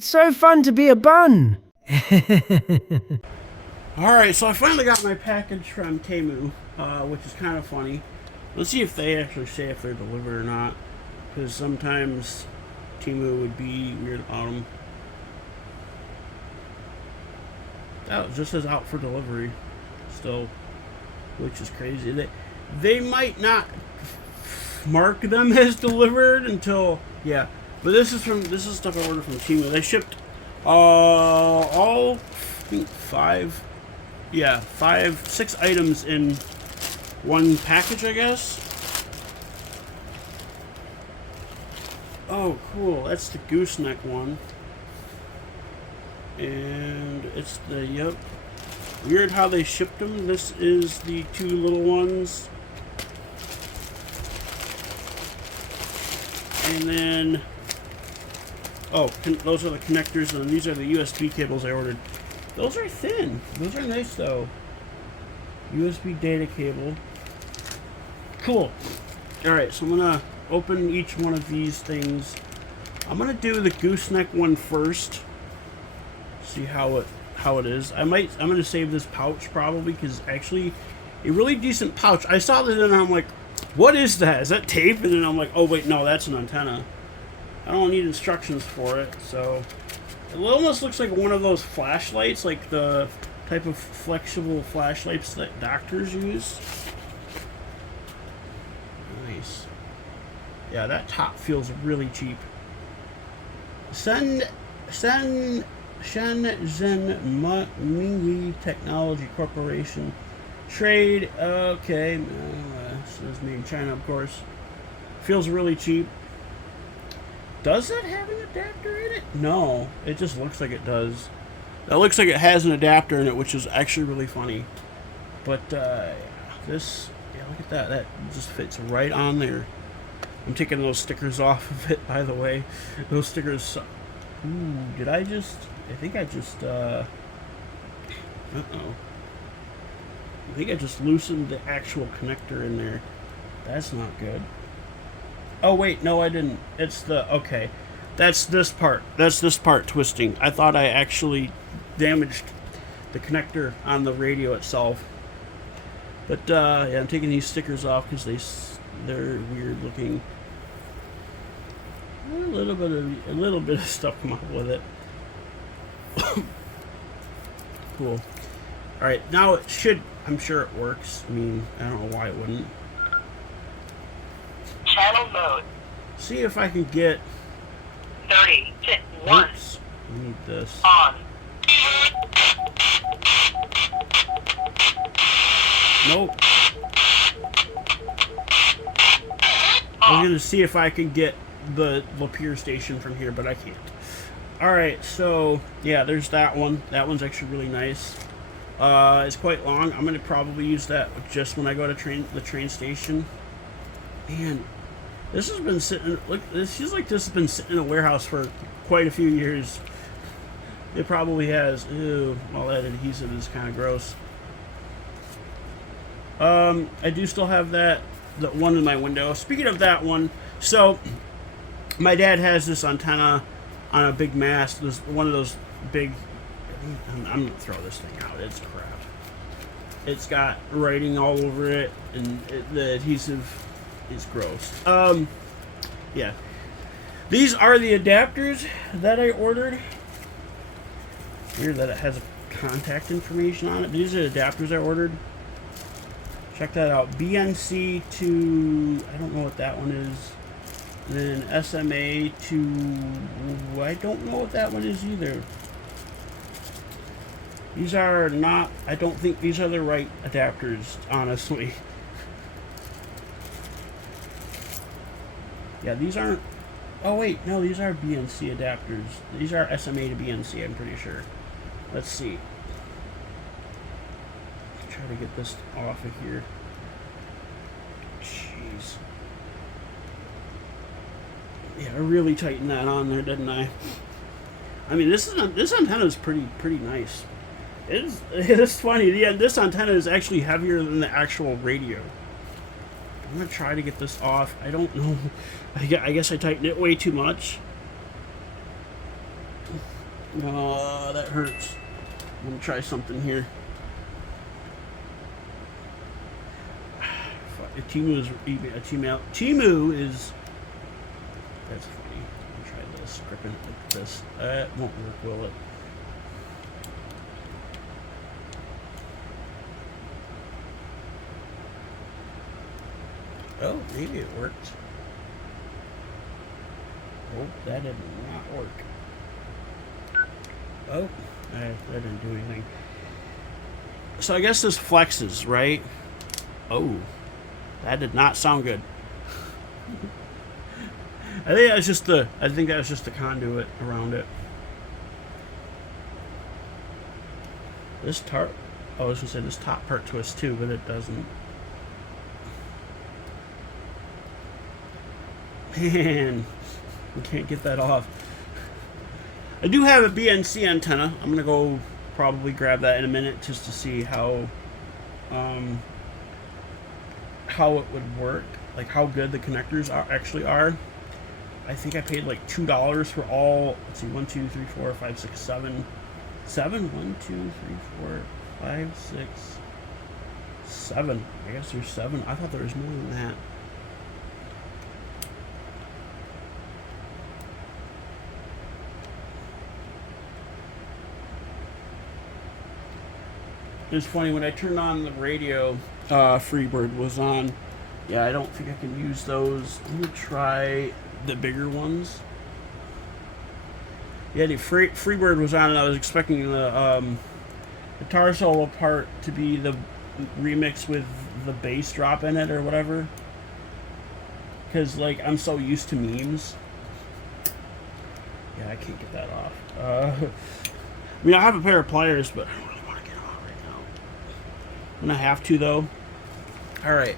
It's so fun to be a bun. Alright, so I finally got my package from Temu, which is kind of funny. Let's see if they actually say if they're delivered or not, because sometimes Temu would be weird about them. That just says out for delivery still, which is crazy. They might not mark them as delivered until, yeah. But this is stuff I ordered from Temu. They shipped all, I think 6 items in one package, I guess. Oh, cool. That's the gooseneck one. And it's the, yep. Weird how they shipped them. This is the 2 little ones. And then, oh, those are the connectors, and these are the USB cables I ordered. Those are thin. Those are nice, though. USB data cable. Cool. Alright, so I'm going to open each one of these things. I'm going to do the gooseneck one first. See how it is. I'm going to save this pouch, probably, because actually, a really decent pouch. I saw that and I'm like, what is that? Is that tape? And then I'm like, oh, wait, no, that's an antenna. I don't need instructions for it, so it almost looks like one of those flashlights, like the type of flexible flashlights that doctors use. Nice. Yeah, that top feels really cheap. Shenzhen Mingyi Technology Corporation. Trade, okay. So it's made in China, of course. Feels really cheap. Does it have an adapter in it? No, it just looks like it does. That looks like it has an adapter in it, which is actually really funny. But this, yeah, look at that. That just fits right on there. I'm taking those stickers off of it, by the way. Those stickers. Ooh, did I just? I think I just. I think I just loosened the actual connector in there. That's not good. Oh, wait, no, I didn't. It's the, okay. That's this part. That's this part twisting. I thought I actually damaged the connector on the radio itself. But, yeah, I'm taking these stickers off because they're weird looking. A little bit of stuff come up with it. Cool. Alright, now it should, I'm sure it works. I mean, I don't know why it wouldn't. Channel mode. See if I can get 30. 1. Oops, I need this. On. Nope. I was gonna see if I can get the Lapeer station from here, but I can't. Alright, so yeah, there's that one. That one's actually really nice. It's quite long. I'm gonna probably use that just when I go to the train station. And this has been sitting. Look, this feels like this has been sitting in a warehouse for quite a few years. It probably has. Ew, all that adhesive is kind of gross. I do still have that one in my window. Speaking of that one, so my dad has this antenna on a big mast. This one of those big. I'm gonna throw this thing out. It's crap. It's got writing all over it, and the adhesive is gross. Yeah. These are the adapters that I ordered. Weird that it has contact information on it. These are the adapters I ordered. Check that out. BNC to, I don't know what that one is. And then SMA to, I don't know what that one is either. These are not, I don't think these are the right adapters, honestly. Yeah, these aren't, oh wait, no, these are BNC adapters. These are SMA to BNC, I'm pretty sure. Let's see. Try to get this off of here. Jeez. Yeah, I really tightened that on there, didn't I? I mean, this antenna is pretty nice. It's funny. Yeah, this antenna is actually heavier than the actual radio. I'm gonna try to get this off. I don't know. I guess I tightened it way too much. Oh, that hurts. I'm gonna try something here. Timu is Timu is. That's funny. Let me try this. Gripping it like this. That won't work, will it? Oh, maybe it worked. Oh, that did not work. Oh, that didn't do anything. So I guess this flexes, right? Oh, that did not sound good. I think that's just the conduit around it. This I was gonna say this top part twists too, but it doesn't. Man, we can't get that off. I do have a BNC antenna. I'm gonna go probably grab that in a minute just to see how it would work, like how good the connectors actually are. I think I paid like $2 for all. Let's see, 1, 2, 3, 4, 5, 6, 7. 1, 2, 3, 4, 5, 6, 7. I guess there's 7. I thought there was more than that. It's funny, when I turned on the radio, Freebird was on. Yeah, I don't think I can use those. I'm gonna try the bigger ones. Yeah, the Freebird was on, and I was expecting the guitar solo part to be the remix with the bass drop in it or whatever. Because, like, I'm so used to memes. Yeah, I can't get that off. I mean, I have a pair of pliers, but I don't really want to get them out right now. I'm gonna have to, though. Alright.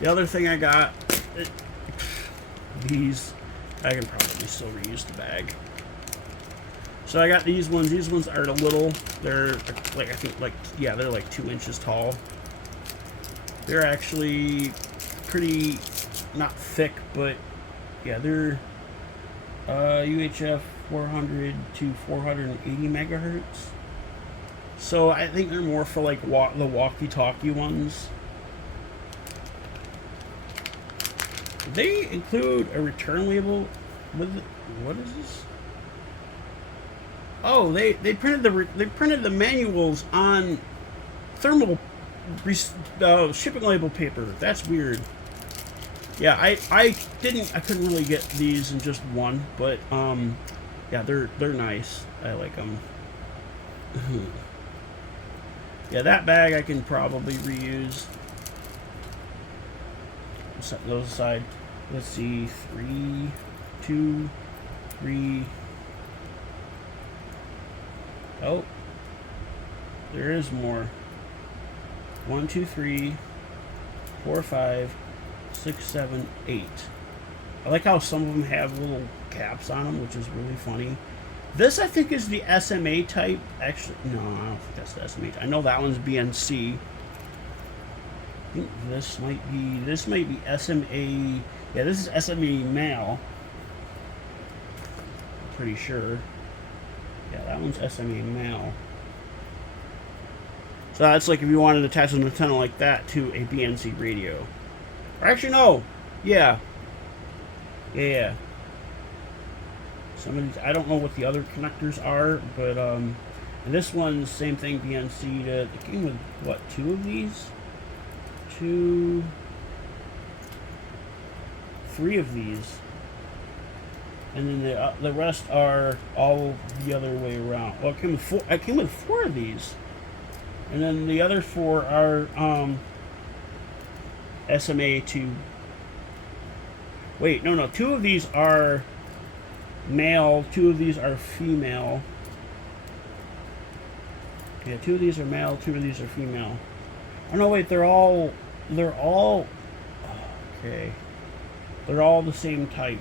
The other thing I got, these, I can probably still reuse the bag. So I got these ones. These ones are a little, they're like, I think like, yeah, they're like 2 inches tall. They're actually pretty, not thick, but yeah, they're UHF 400 to 480 megahertz. So I think they're more for like the walkie-talkie ones. They include a return label with what is this? Oh, they printed the manuals on thermal shipping label paper. That's weird. Yeah, I couldn't really get these in just one, but yeah, they're nice. I like them. Yeah, that bag I can probably reuse. Set those aside. Let's see, 3, 2, 3. Oh, there is more. 1, 2, 3, 4, 5, 6, 7, 8. I like how some of them have little caps on them, which is really funny. This, I think, is the SMA type. Actually, no, I don't think that's the SMA type. I know that one's BNC. I think this might be SMA. Yeah, this is SMA male. I'm pretty sure. Yeah, that one's SMA male. So that's like if you wanted to attach an antenna like that to a BNC radio. Or actually, no. Yeah. Yeah. Some of these, I don't know what the other connectors are, but and this one's same thing, BNC. It came with what, 2 of these? 2, 3 of these, and then the rest are all the other way around. Well, I came with 4 of these, and then the other 4 are SMA to. Wait, no, 2 of these are male, 2 of these are female. Yeah, 2 of these are male, 2 of these are female. Oh no, wait, they're all okay. They're all the same type.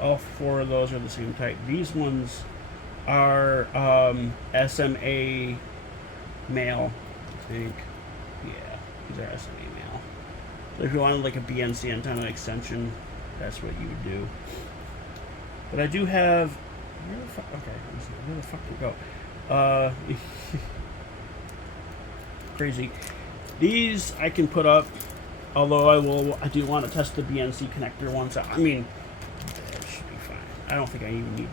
All 4 of those are the same type. These ones are SMA male, I think. Yeah, these are SMA male. So if you wanted like a BNC antenna extension, that's what you would do. But I do have Where the fuck? Okay, where the fuck did it go? Crazy. These I can put up, although I do want to test the BNC connector ones out. I mean, that should be fine. I don't think I even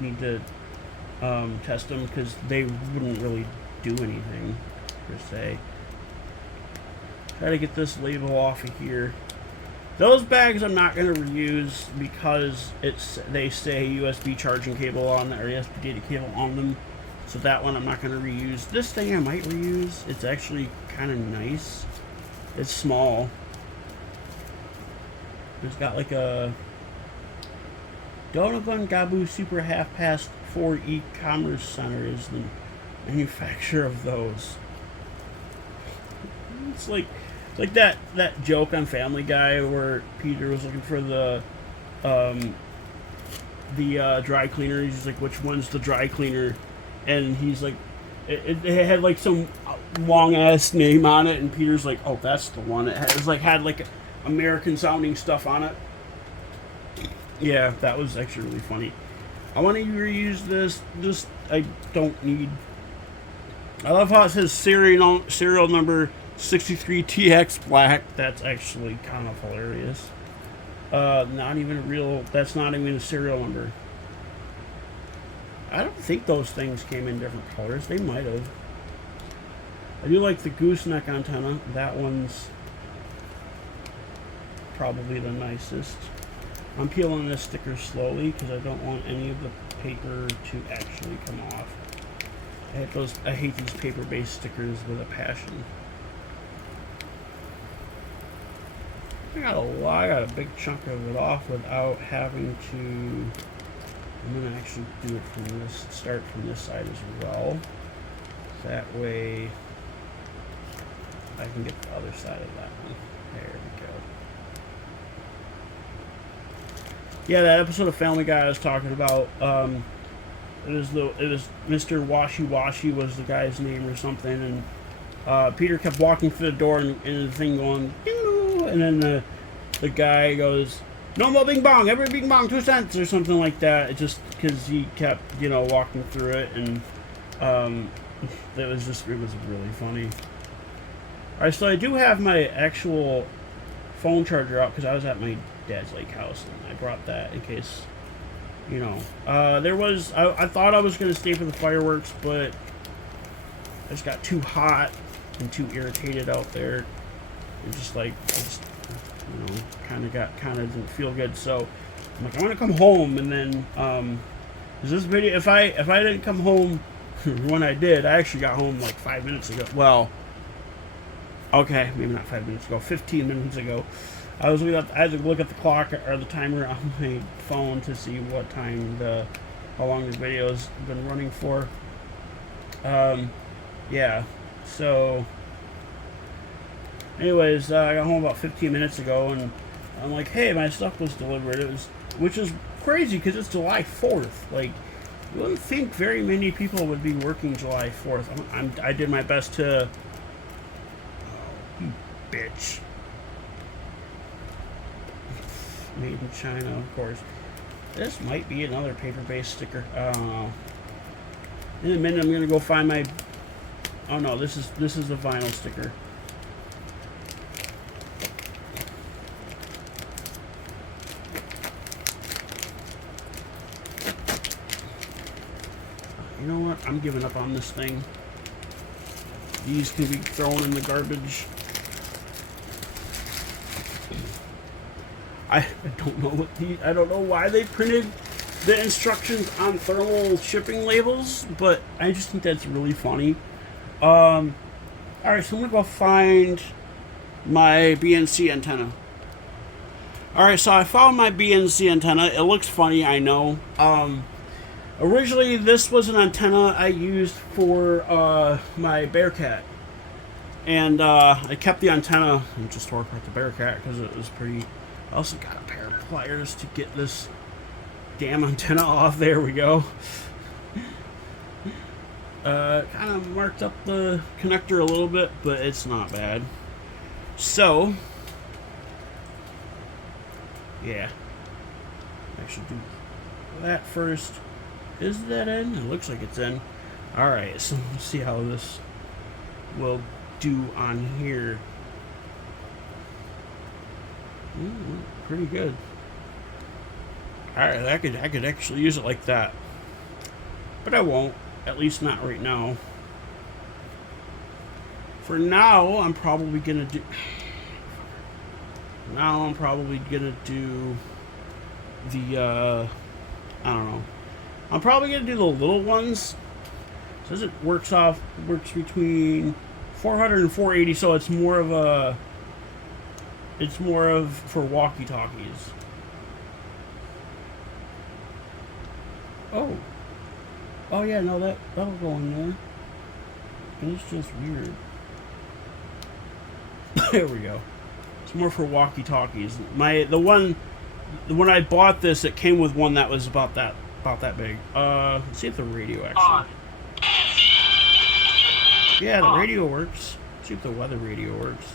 need to test them because they wouldn't really do anything per se. Try to get this label off of here. Those bags I'm not going to reuse because they say USB charging cable on them or USB data cable on them. So that one I'm not going to reuse. This thing I might reuse. It's actually kind of nice. It's small. It's got like a Donovan Gabu Super Half Past 4 e-commerce center is the manufacturer of those. It's like that joke on Family Guy where Peter was looking for the dry cleaner. He's like, which one's the dry cleaner? And he's like, it had like some long ass name on it, and Peter's like, oh, that's the one. It had like American sounding stuff on it. Yeah, that was actually really funny. I want to reuse this. Just I don't need. I love how it says serial number 63TX black. That's actually kind of hilarious. Not even a real. That's not even a serial number. I don't think those things came in different colors. They might have. I do like the gooseneck antenna. That one's probably the nicest. I'm peeling this sticker slowly because I don't want any of the paper to actually come off. I hate these paper-based stickers with a passion. I got a big chunk of it off without having to. I'm gonna actually do it from this. Start from this side as well. That way, I can get the other side of that one. There we go. Yeah, that episode of Family Guy I was talking about. It was Mr. Washi Washi was the guy's name or something, and Peter kept walking through the door and the thing going, ding, and then the guy goes, no more bing bong, every bing bong 2 cents or something like that. It just because he kept walking through it, and it was really funny. All right, so I do have my actual phone charger out because I was at my dad's lake house and I brought that in case. I thought I was going to stay for the fireworks, but I just got too hot and too irritated out there. And just kind of didn't feel good. So I'm like, I want to come home. And then, this video, if I didn't come home when I did, I actually got home like 5 minutes ago. Well, okay, maybe not 5 minutes ago, 15 minutes ago. I had to look at the clock or the timer on my phone to see what time how long the video's been running for. Yeah. So, anyways, I got home about 15 minutes ago, and I'm like, hey, my stuff was delivered. Which is crazy because it's July 4th. Like, you wouldn't think very many people would be working July 4th. I did my best to. Oh, you bitch. Made in China, of course. This might be another paper-based sticker. I don't know. In a minute, I'm gonna go find my. Oh no, this is the vinyl sticker. You know what? I'm giving up on this thing. These can be thrown in the garbage. I don't know why they printed the instructions on thermal shipping labels, but I just think that's really funny. Alright, so I'm gonna go find my BNC antenna. Alright, so I found my BNC antenna. It looks funny, I know. Originally this was an antenna I used for my Bearcat. And I kept the antenna and just tore apart the Bearcat because it was pretty. I also got a pair of pliers to get this damn antenna off. There we go. Kind of marked up the connector a little bit, but it's not bad. So, yeah. I should do that first. Is that in? It looks like it's in. Alright, so let's see how this will do on here. Pretty good. Alright, I could actually use it like that. But I won't. At least not right now. For now, I'm probably gonna do... Now I'm probably gonna do the, I don't know. I'm probably gonna do the little ones. It says it works between 400 and 480, so it's more of for walkie-talkies. Oh. Oh yeah, no, that'll go in there. It's just weird. There we go. It's more for walkie-talkies. The one I bought this, it came with one that was about that big. Let's see if the radio actually. On. Yeah, the radio works. Let's see if the weather radio works.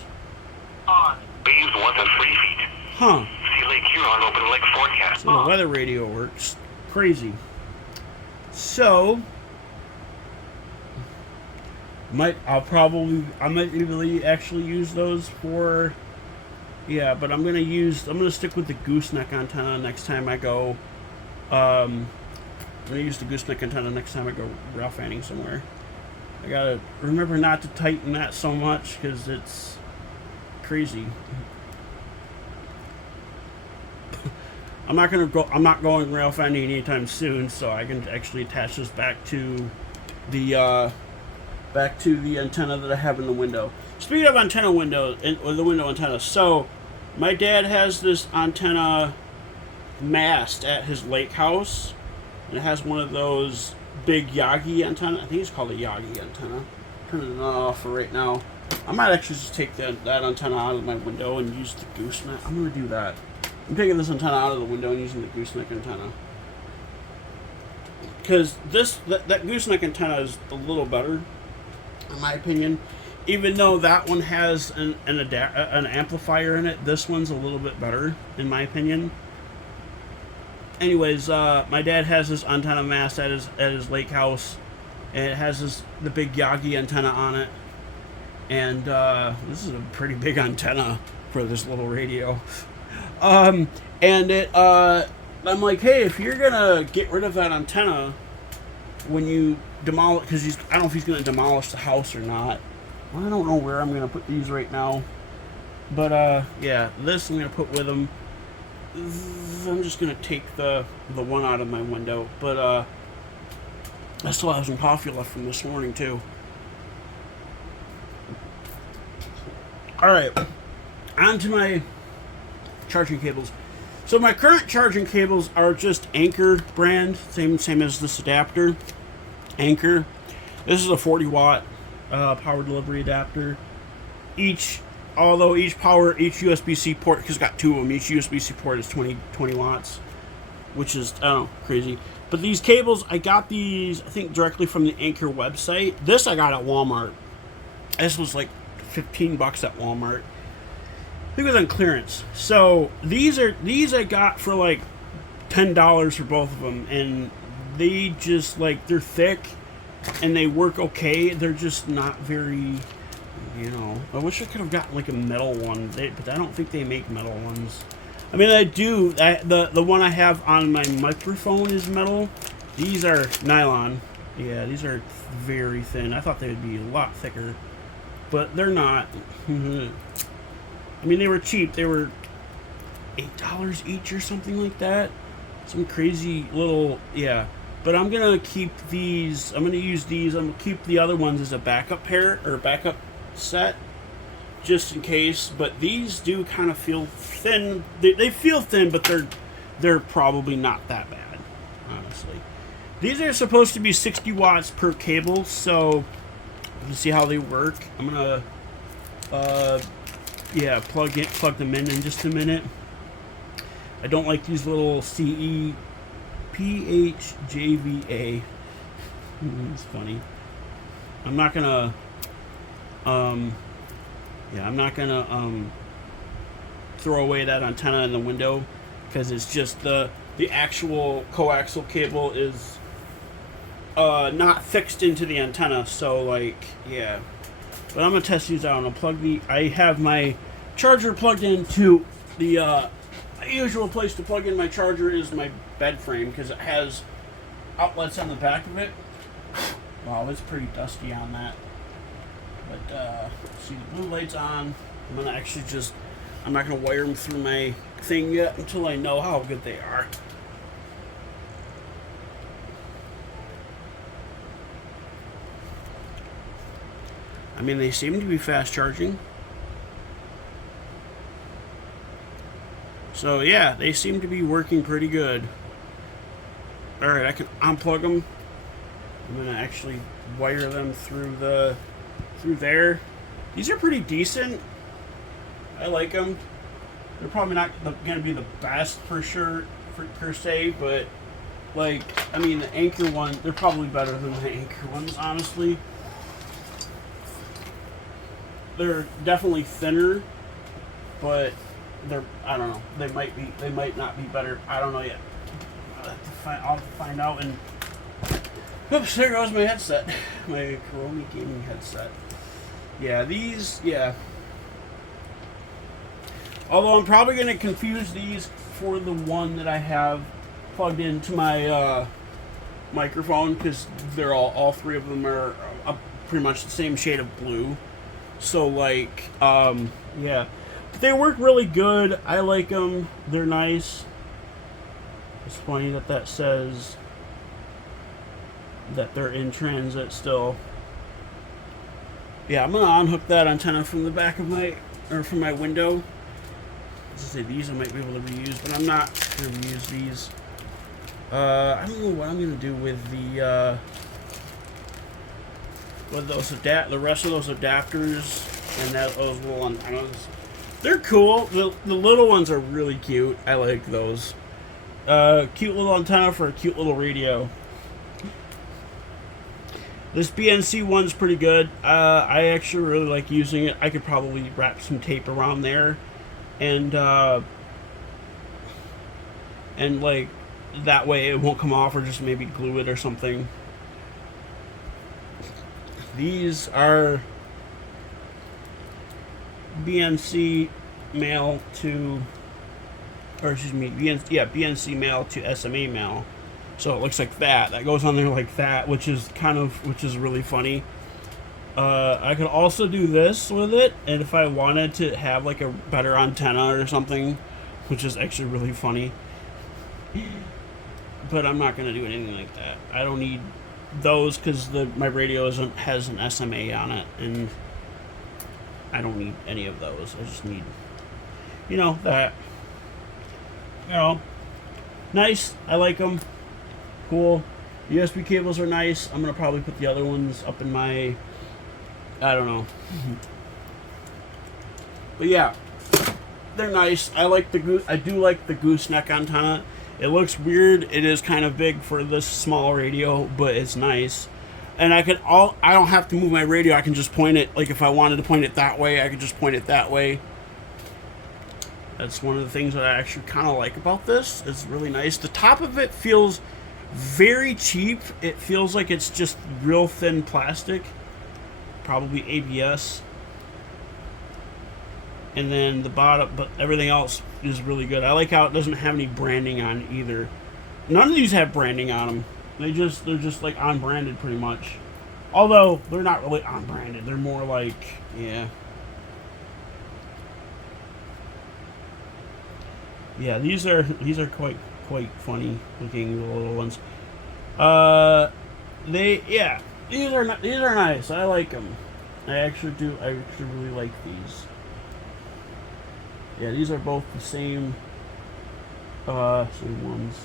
On. Waves 1 to 3 feet. Huh. See Lake Huron open lake forecast. So the weather radio works. Crazy. So I might really actually use those for, yeah, but I'm gonna stick with the gooseneck antenna next time I go. I'm gonna use the gooseneck antenna next time I go Ralph fanning somewhere. I gotta remember not to tighten that so much because it's crazy. I'm not going rail fanning anytime soon, so I can actually attach this back to the antenna that I have in the window. Speaking of antenna window, or the window antenna, so my dad has this antenna mast at his lake house, and it has one of those big Yagi antenna. I think it's called a Yagi antenna. Turning it off for right now. I might actually just take that antenna out of my window and use the gooseneck. I'm gonna do that. I'm taking this antenna out of the window and using the gooseneck antenna. Because that gooseneck antenna is a little better, in my opinion. Even though that one has an amplifier in it, this one's a little bit better, in my opinion. Anyways, my dad has this antenna mast at his lake house, and it has the big Yagi antenna on it. And this is a pretty big antenna for this little radio. And I'm like, hey, if you're gonna get rid of that antenna when you demolish, because I don't know if he's gonna demolish the house or not. I don't know where I'm gonna put these right now, but yeah, this I'm gonna put with them. I'm just gonna take the one out of my window, but I still have some coffee left from this morning too. All right, on to my charging cables. So my current charging cables are just Anker brand, same as this adapter. Anker. This is a 40-watt power delivery adapter. Each USB-C port, because it's got two of them, each USB-C port is 20 watts, which is, I don't know, crazy. But these cables, I got these, I think, directly from the Anker website. This I got at Walmart. This was like $15 at Walmart. I think it was on clearance. So these I got for like $10 for both of them, and they just, like, they're thick and they work okay. They're just not very, you know. I wish I could have gotten like a metal one, but I don't think they make metal ones. I mean, I do. The one I have on my microphone is metal. These are nylon. Yeah, these are very thin. I thought they would be a lot thicker, but they're not. I mean, they were cheap. They were $8 each or something like that. Some crazy little, yeah. But I'm going to keep these. I'm going to use these. I'm going to keep the other ones as a backup pair or backup set, just in case. But these do kind of feel thin. They feel thin, but they're probably not that bad, honestly. These are supposed to be 60 watts per cable, so you can see how they work. I'm going to yeah, plug them in just a minute. I don't like these little CEPHJVA. It's funny. I'm not gonna throw away that antenna in the window, because it's just the actual coaxial cable is not fixed into the antenna. So like, yeah. But I'm gonna test these out. I have my charger plugged into the usual place to plug in my charger is my bed frame because it has outlets on the back of it. Wow, it's pretty dusty on that. But see, the blue light's on. I'm gonna actually I'm not gonna wire them through my thing yet until I know how good they are. I mean, they seem to be fast charging. So yeah, they seem to be working pretty good. Alright, I can unplug them. I'm gonna actually wire them through there. These are pretty decent. I like them. They're probably not gonna be the best for sure, per se, but like, I mean, the Anker one, they're probably better than the Anker ones, honestly. They're definitely thinner, but I don't know. They might not be better. I don't know yet. I'll have to find out. And oops, there goes my headset, my Kuromi gaming headset. Yeah, these, yeah. Although I'm probably going to confuse these for the one that I have plugged into my microphone, because they're all three of them are pretty much the same shade of blue. So like, yeah, but they work really good. I like them. They're nice. It's funny that says that they're in transit still. Yeah, I'm gonna unhook that antenna from the back of from my window. Let's say these I might be able to reuse, but I'm not gonna reuse these. I don't know what I'm gonna do with the the rest of those adapters and those little antennas. They're cool. The little ones are really cute. I like those. Cute little antenna for a cute little radio. This BNC one's pretty good. I actually really like using it. I could probably wrap some tape around there, and like that way it won't come off, or just maybe glue it or something. These are BNC male to, or excuse me, BNC male to SMA male. So it looks like that. That goes on there like that, which is really funny. I could also do this with it, and if I wanted to have like a better antenna or something, which is actually really funny. But I'm not gonna do anything like that. I don't need those because my radio has an SMA on it, and I don't need any of those. I just need, that. Nice. I like them. Cool. USB cables are nice. I'm gonna probably put the other ones up in my, I don't know. But yeah, they're nice. I do like the gooseneck antenna. It looks weird. It is kind of big for this small radio, but it's nice. And I don't have to move my radio. I can just point it. Like if I wanted to point it that way, I could just point it that way. That's one of the things that I actually kind of like about this. It's really nice. The top of it feels very cheap. It feels like it's just real thin plastic. Probably ABS. And then the bottom, but everything else is really good. I like how it doesn't have any branding on either. None of these have branding on them. They're just like unbranded pretty much. Although they're not really unbranded. They're more like, yeah. Yeah, these are quite funny looking, the little ones. These are nice. I like them. I actually really like these. Yeah, these are both the same ones.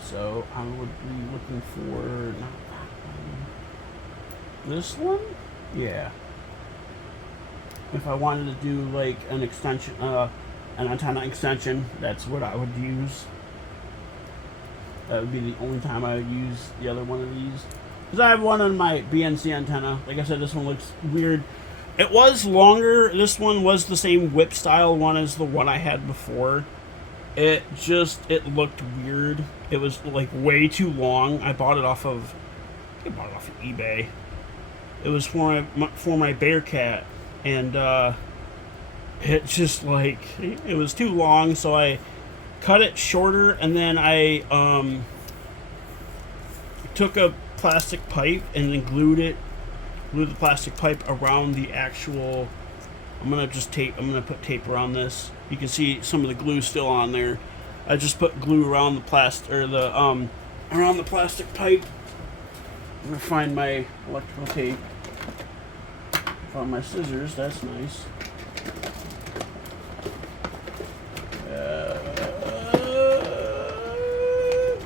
So I would be looking for not that one. This one? Yeah. If I wanted to do like an extension, an antenna extension, that's what I would use. That would be the only time I would use the other one of these. Because I have one on my BNC antenna. Like I said, this one looks weird. It was longer. This one was the same whip style one as the one I had before. It looked weird. It was like way too long. I bought it off of eBay. It was for my Bearcat, and it just like it was too long, so I cut it shorter, and then I took a plastic pipe and then glued the plastic pipe around the actual. I'm gonna put tape around this. You can see some of the glue still on there. I just put glue around the around the plastic pipe. I'm gonna find my electrical tape. Found my scissors. That's nice.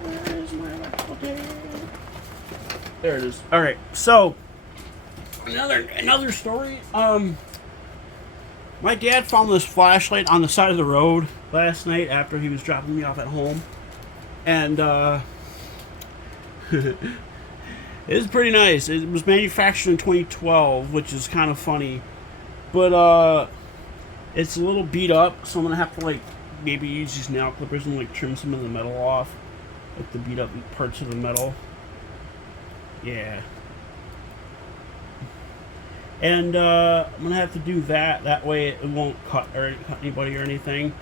Where is my electrical tape? There it is. All right. So another story. My dad found this flashlight on the side of the road last night after he was dropping me off at home, and it was pretty nice. It was manufactured in 2012, which is kind of funny, but it's a little beat up, so I'm gonna have to like maybe use these nail clippers and like trim some of the metal off, like the beat up parts of the metal. Yeah. And I'm gonna have to do that. That way it won't cut anybody or anything.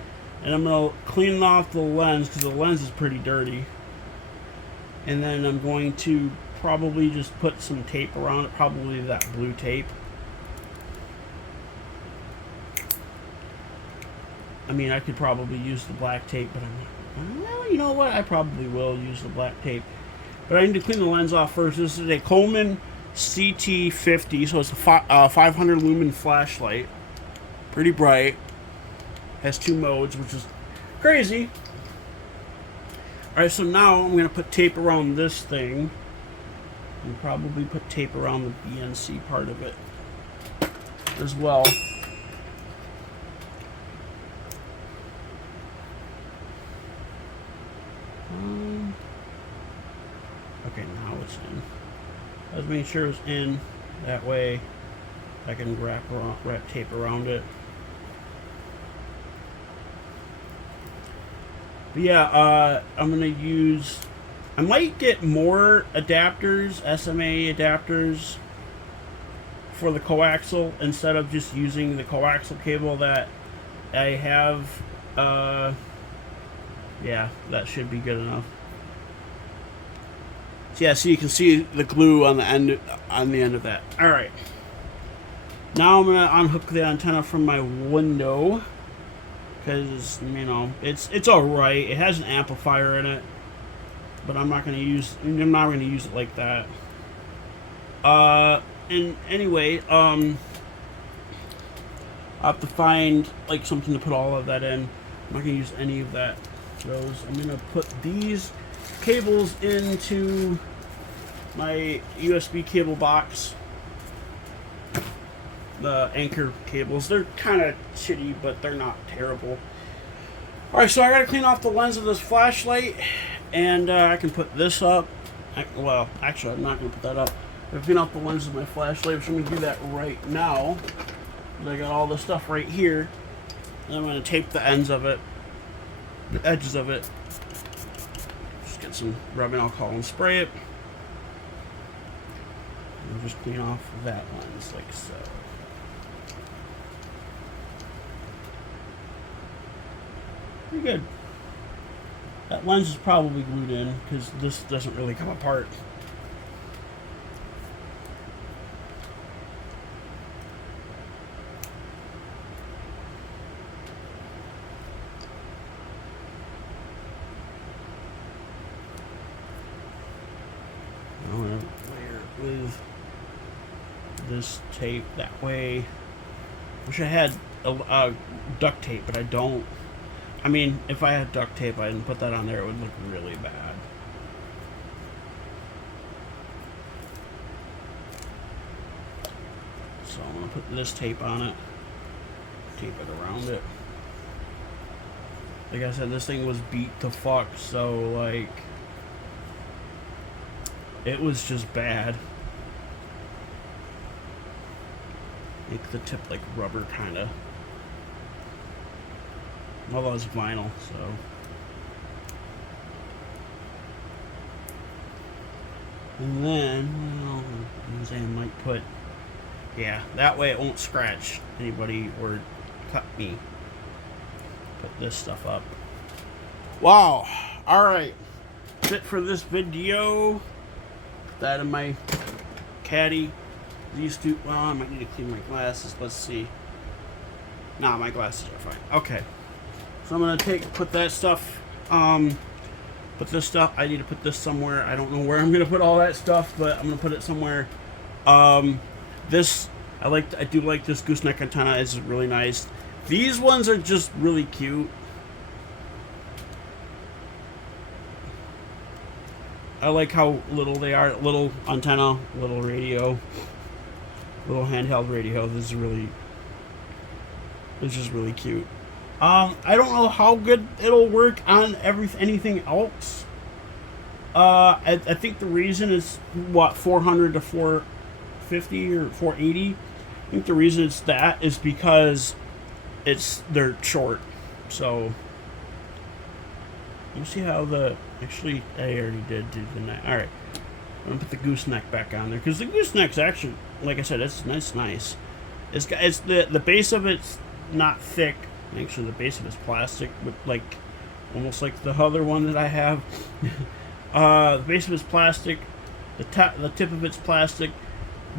And I'm gonna clean off the lens because the lens is pretty dirty. And then I'm going to probably just put some tape around it, probably that blue tape. I mean, I could probably use the black tape, but well, you know what? I probably will use the black tape. But I need to clean the lens off first. This is a Coleman CT50, so it's a 500 lumen flashlight. Pretty bright. Has 2 modes, which is crazy. Alright, so now I'm going to put tape around this thing. And probably put tape around the BNC part of it as well. Okay, now it's in. I was making sure it was in. That way I can wrap tape around it. But yeah, I'm gonna use. I might get more adapters, SMA adapters, for the coaxial instead of just using the coaxial cable that I have. Yeah, that should be good enough. So yeah, so you can see the glue on the end of that. All right. Now I'm gonna unhook the antenna from my window because it's all right. It has an amplifier in it, but I'm not gonna use it like that. And anyway, I'll have to find like something to put all of that in. I'm not gonna use any of that. I'm gonna put these cables into my USB cable box. The Anchor cables, they're kind of shitty, but they're not terrible. Alright, so I gotta clean off the lens of this flashlight, and I can put this up. Well, actually, I'm not gonna put that up. I can clean off the lens of my flashlight, which I'm gonna do that right now. I got all the stuff right here, and I'm gonna tape the ends of it, the edges of it. Just get some rubbing alcohol and spray it. And just clean off that lens like so. Pretty good. That lens is probably glued in because this doesn't really come apart. I'm gonna layer it with this tape that way. Wish I had a duct tape, but I don't. I mean, if I had duct tape, I didn't put that on there, it would look really bad. So I'm going to put this tape on it, tape it around it. Like I said, this thing was beat to fuck, so like, it was just bad. Make the tip like rubber, kind of. Although it's vinyl, so And then, well, I might put, yeah, that way it won't scratch anybody or cut me. Put this stuff up. Wow. Alright. That's it for this video. Put that in my caddy. These two, well, I might need to clean my glasses. Let's see. Nah, my glasses are fine. Okay. So I'm gonna put that stuff, put this stuff, I need to put this somewhere. I don't know where I'm gonna put all that stuff, but I'm gonna put it somewhere. This, I do like this gooseneck antenna. It's really nice. These ones are just really cute. I like how little they are. Little antenna, little radio, little handheld radio. This is just really cute. I don't know how good it'll work on anything else. I think the reason is what 400 to 450 or 480. I think the reason it's that is because they're short. So you see how actually I already did do the neck. All right, I'm gonna put the gooseneck back on there because the gooseneck's actually, like I said, it's nice. It's the base of it's not thick. Actually, the base of it's plastic, but like almost like the other one that I have. The base of it's plastic. The tip of it's plastic.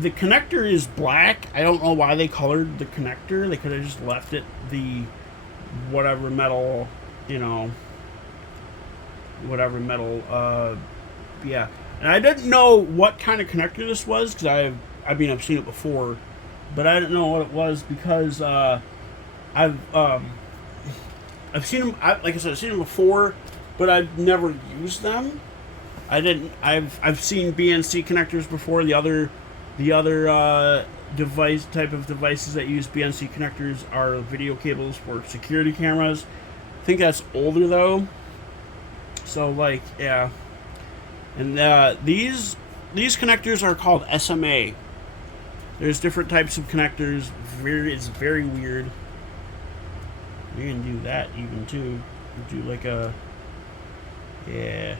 The connector is black. I don't know why they colored the connector. They could have just left it the whatever metal, whatever metal. Yeah. And I didn't know what kind of connector this was because I've seen it before, but I didn't know what it was because I've seen them. Like I said, I've seen them before, but I've never used them. I've seen BNC connectors before. The other type of devices that use BNC connectors are video cables for security cameras. I think that's older though. So like, yeah. And these connectors are called SMA. There's different types of connectors. It's very weird. You can do that even too. Do like a, yeah.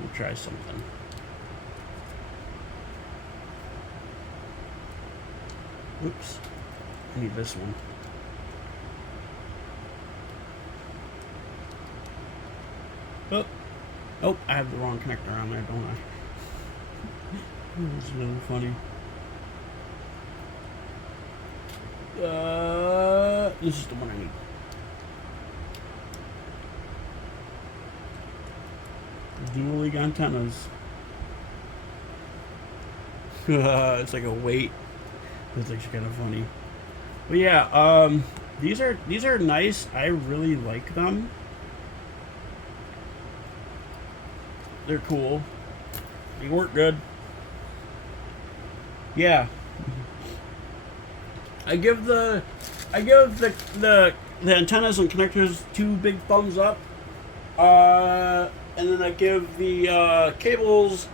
We'll try something. Oops. I need this one. Oh, I have the wrong connector on there, don't I? It's really funny. This is the one I need. Dual link antennas. It's like a weight. It's actually kind of funny. But yeah, these are nice. I really like them. They're cool. They work good. Yeah. I give the antennas and connectors 2 big thumbs up. And then I give the cables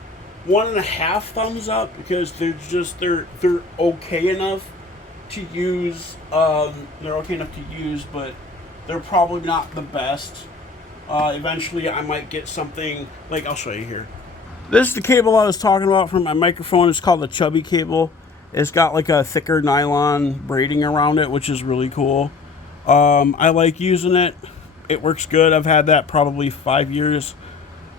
1.5 thumbs up because they're okay enough to use. They're okay enough to use, but they're probably not the best. Eventually I might get something like, I'll show you here. This is the cable I was talking about for my microphone. It's called the Chubby cable. It's got like a thicker nylon braiding around it, which is really cool. I like using it. It works good. I've had that probably 5 years.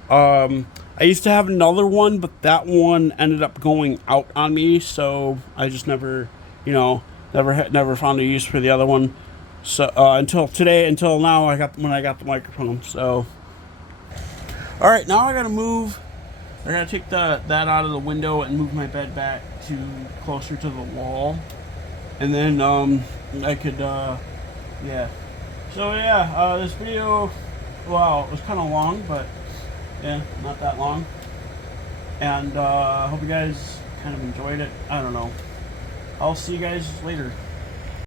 I used to have another one, but that one ended up going out on me, so I just never found a use for the other one. So until now, when I got the microphone. So, all right, now I gotta move. I gotta take that out of the window and move my bed back to closer to the wall, and then I could yeah. So yeah, this video, wow, it was kind of long, but yeah, not that long. And I hope you guys kind of enjoyed it. I don't know. I'll see you guys later.